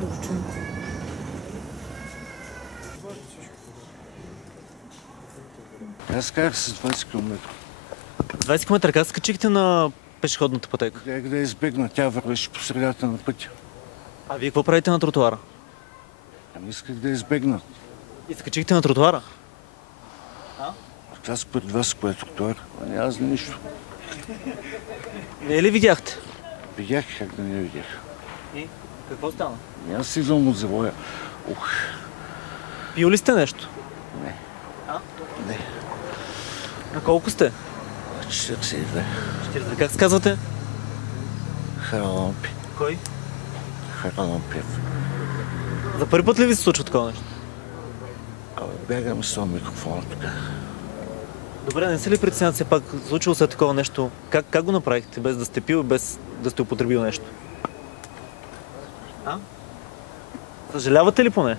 да го чуем. Аз карах с 20 км. 20 км, как скачихте на пешеходната пътека? Гледах да избегна, тя вървеше по средата на пътя. А вие какво правите на тротуара? Ами исках да избегна. И скачихте на тротуара? Аз пред вас, което тротуар, няма за нищо. Вие ли видяхте? Видях как да не видях. И какво стана? Аз идвам от завоя. Пил ли сте нещо? Не. Не. На колко сте? 42. 40. Как се казвате? Харалампи. Кой? Харалампиев. За първи път ли ви се случва такова нещо? Бягам с това микрофона тук. Добре, не се ли притеснявате все пак, случило се такова нещо? Как го направихте, без да сте пил, без да сте употребил нещо? Съжалявате ли поне?